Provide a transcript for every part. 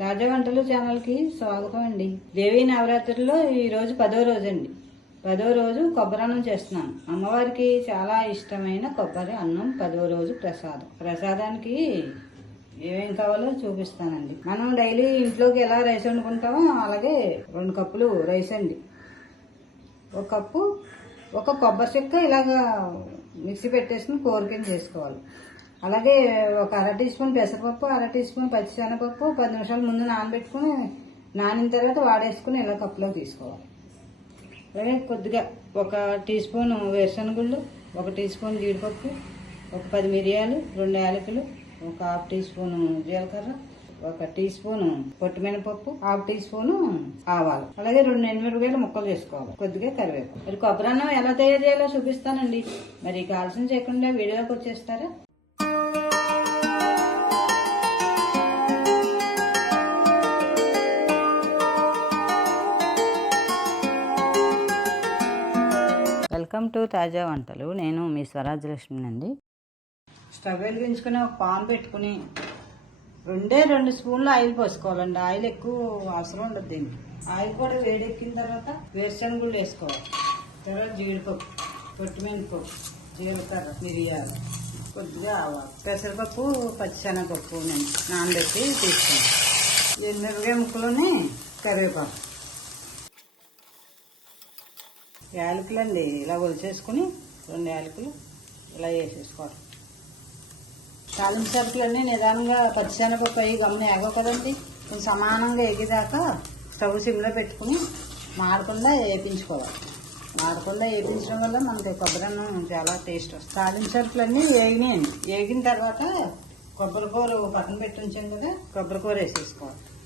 తాజా వంటలు ఛానల్కి స్వాగతం అండి దేవీ నవరాత్రుల్లో ఈరోజు పదో రోజు అండి పదో రోజు కొబ్బరి అన్నం చేస్తున్నాను. అమ్మవారికి చాలా ఇష్టమైన కొబ్బరి అన్నం పదో రోజు ప్రసాదం. ప్రసాదానికి ఏమేం కావాలో చూపిస్తానండి. మనం డైలీ ఇంట్లోకి ఎలా రైస్ వండుకుంటామో అలాగే రెండు కప్పులు రైస్ అండి. ఒక కప్పు ఒక కొబ్బరి చెక్క ఇలాగా మిక్సీ పెట్టేసుకుని కోరికని చేసుకోవాలి. అలాగే ఒక అర టీ స్పూన్ పెసరపప్పు అర టీ స్పూన్ పచ్చిశనగపప్పు పది నిమిషాల ముందు నానబెట్టుకుని నానిన తర్వాత వాడేసుకుని ఇలా కప్పులో తీసుకోవాలి. అలాగే కొద్దిగా ఒక టీ స్పూన్ వేరుశనగుళ్ళు ఒక టీ స్పూన్ జీడిపప్పు ఒక పది మిరియాలు రెండు యాలకులు ఒక హాఫ్ టీ స్పూన్ జీలకర్ర ఒక టీ స్పూన్ పొట్టిమినపప్పు హాఫ్ టీ స్పూన్ ఆవాలు. అలాగే రెండు ఎనిమిరపకాయలు ముక్కలు చేసుకోవాలి కొద్దిగా కరివేపాకు. మరి కొబ్బరి అన్నం ఎలా తయారు చేయాలో చూపిస్తానండి. మరి కాల్సిన చేయకుండా వీడియోకి వచ్చేస్తారా? వెల్కమ్ టు తాజా వంటలు. నేను మీ స్వరాజ్యలక్ష్మి అండి స్టవ్ వెలిగించుకుని ఒక పాన్ పెట్టుకుని రెండే రెండు స్పూన్లు ఆయిల్ పోసుకోవాలండి. ఆయిల్ ఎక్కువ అవసరం ఉండదు దీనికి. ఆయిల్ కూడా వేడెక్కిన తర్వాత వేరుశనగుళ్ళు వేసుకోవాలి. తర్వాత జీడిపప్పు పొట్టిమినపప్పు జీలకర్ర మిరియాలు కొద్దిగా ఆవాలు పెసరపప్పు పచ్చిశనగపప్పు నేను నానబెట్టి తీసుకున్నాను ఎనిమిరకాయ ముక్కలోని కరివేపాకు. యాలకులు అండి ఇలా ఒలిచేసుకుని రెండు యాలకులు ఇలా వేసేసుకోవడం తాలింపు సరుకులన్నీ నిదానంగా పచ్చిశనగపప్పు అయ్యి గమని ఏగో కదండి. కొంచెం సమానంగా ఎగిదాకా స్టవ్ సిమ్లో పెట్టుకుని మాడకుండా వేపించుకోవాలి. మాడకుండా వేపించడం వల్ల మనకి కొబ్బరి అన్నం చాలా టేస్ట్ వస్తుంది. తాలింపు సరుకులన్నీ వేగినాయండి. వేగిన తర్వాత కొబ్బరి కూర పక్కన పెట్టి ఉంచాను కదా కొబ్బరి కూర వేసేసుకోవాలి.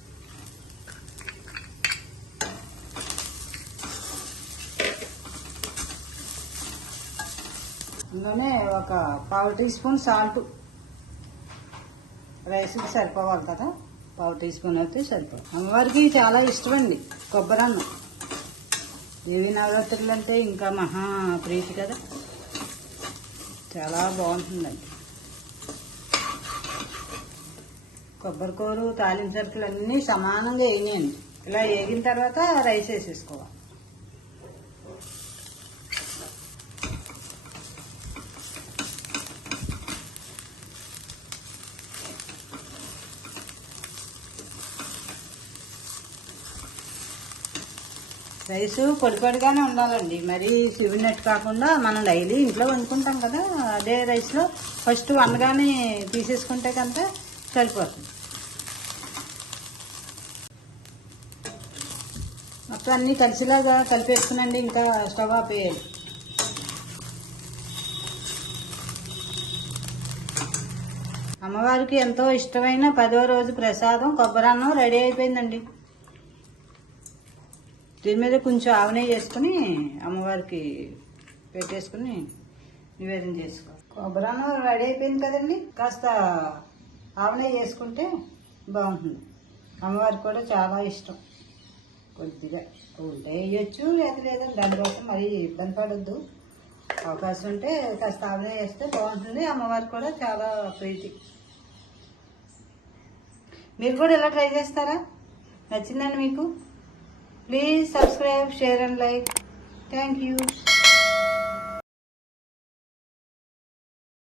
ఇందులోనే ఒక పావు టీ స్పూన్ సాల్ట్. రైస్కి సరిపోవాలి కదా? పావు టీ స్పూన్ అయితే సరిపో అమ్మవారికి చాలా ఇష్టం అండి కొబ్బరి అన్నం. దేవి నవరాత్రులు అంటే ఇంకా మహా ప్రీతి కదా? చాలా బాగుంటుందండి. కొబ్బరి కూర తాలింపు సరుకులు అన్నీ సమానంగా వేయండి ఇలా వేగిన తర్వాత రైస్ వేసేసుకోవాలి. రైస్ పొడి పొడిగానే ఉండాలండి. మరీ సివినట్టు కాకుండా మనం డైలీ ఇంట్లో వండుకుంటాం కదా అదే రైస్లో ఫస్ట్ వండగానే తీసేసుకుంటే కనుక సరిపోతుంది. మొత్తం అన్నీ కలిసిలాగా కలిపేసుకునండి ఇంకా స్టవ్ ఆపేయాలి అమ్మవారికి ఎంతో ఇష్టమైన పదో రోజు ప్రసాదం కొబ్బరి అన్నం రెడీ అయిపోయిందండి. దీని మీద కొంచెం ఆవనే చేసుకుని అమ్మవారికి పెట్టేసుకుని నివేదన చేసుకో. కొబ్బరన్నం రెడీ అయిపోయింది కదండి. కాస్త ఆవనే చేసుకుంటే బాగుంటుంది. అమ్మవారికి కూడా చాలా ఇష్టం. కొద్దిగా ఉంటే వేయచ్చు లేదా లేదా దానికోసం మరీ ఇబ్బంది పడద్దు. అవకాశం ఉంటే కాస్త ఆవనే చేస్తే బాగుంటుంది. అమ్మవారికి కూడా చాలా ప్రీతి. మీరు కూడా ఇలా ట్రై చేస్తారా? నచ్చిందండి మీకు? Please subscribe, share and like. Thank you.